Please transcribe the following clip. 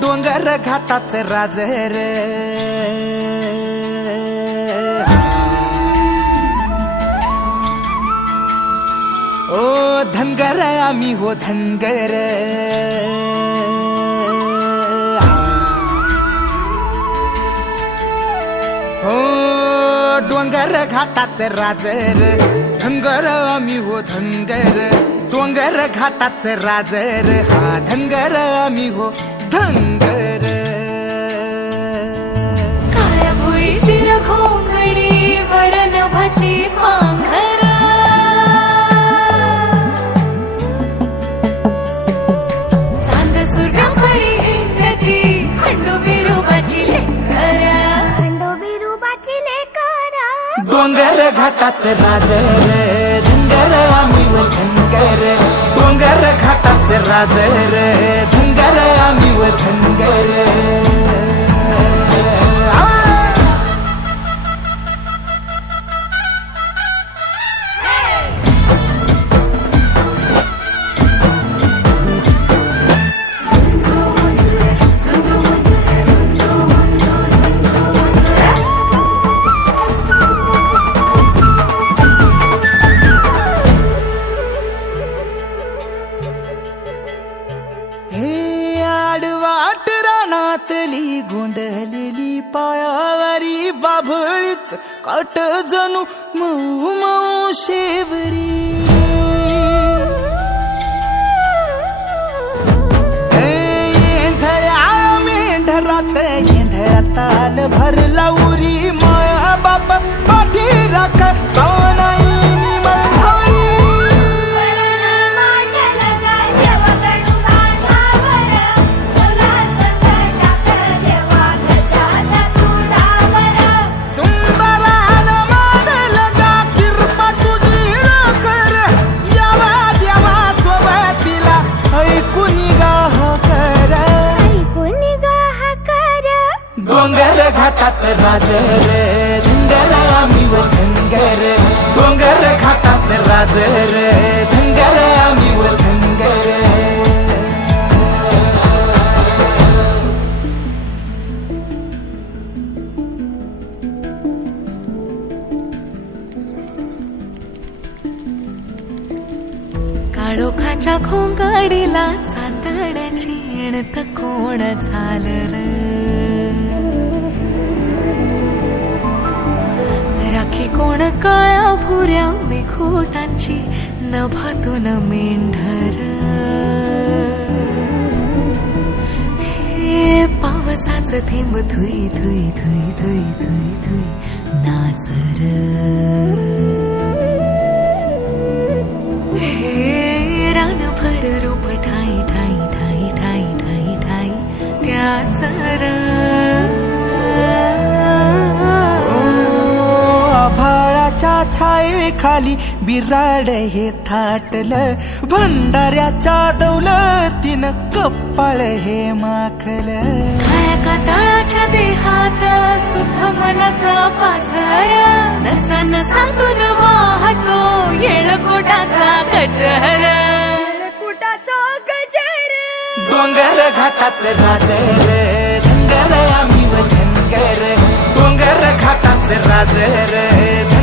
डोंगर घाटाचं राजर ओ धनगर आम्ही हो धनगर हो डोंगर घाटाचं राजर धनगर आम्ही हो धनगर डोंगर घाटाचं राजर हा धनगर आम्ही हो धनगर काळ्या भुई शिर घोंगडी वरण भाची पांघर चांद सूर्य परी हिंडती खंडू बिरुबाची लेकर डोंगर घाटाचं राजर धनगर आम्ही व धनगर डोंगर घाटाचं राजर धनगर आम्ही व धनगर आडवाट रानातली गोंधलेली पायावरी बाभळीच काट जणू मऊ मऊ शेवरी एंधळ्या मेंढराचे एंधळ्या ताल भरला उरी माया बाप पाठी राख डोंगर घाटाचं राजर धनगर आम्ही व धनगर डोंगर घाटाचं राजर धनगर आम्ही व धनगर काळोखाच्या खोंगाडीला चांदण्याची येणत कोण झालं राखी कोण काळ्या भुऱ्या मेघोटांची नभातून मेंढर हे पावसाचं थेंब धुई धुई धुई धुई धुई धुई नाचर हे रानभर रूप ठाई ठाई ठाई ठाई ठाई ठाई त्याचर आभाळाच्या छायेखाली बिराड हे थाटलं भंडाऱ्याच्या दौलतीनं कपाळ हे माखलं काळ्या कातळाच्या देहात सुद्धा मनाचा पाझर नसा नसातून वाहतो येळकोटाचा गजर डोंगर घाटाचं राजर धनगर आम्ही व धनगर डोंगर घाटाचं राजर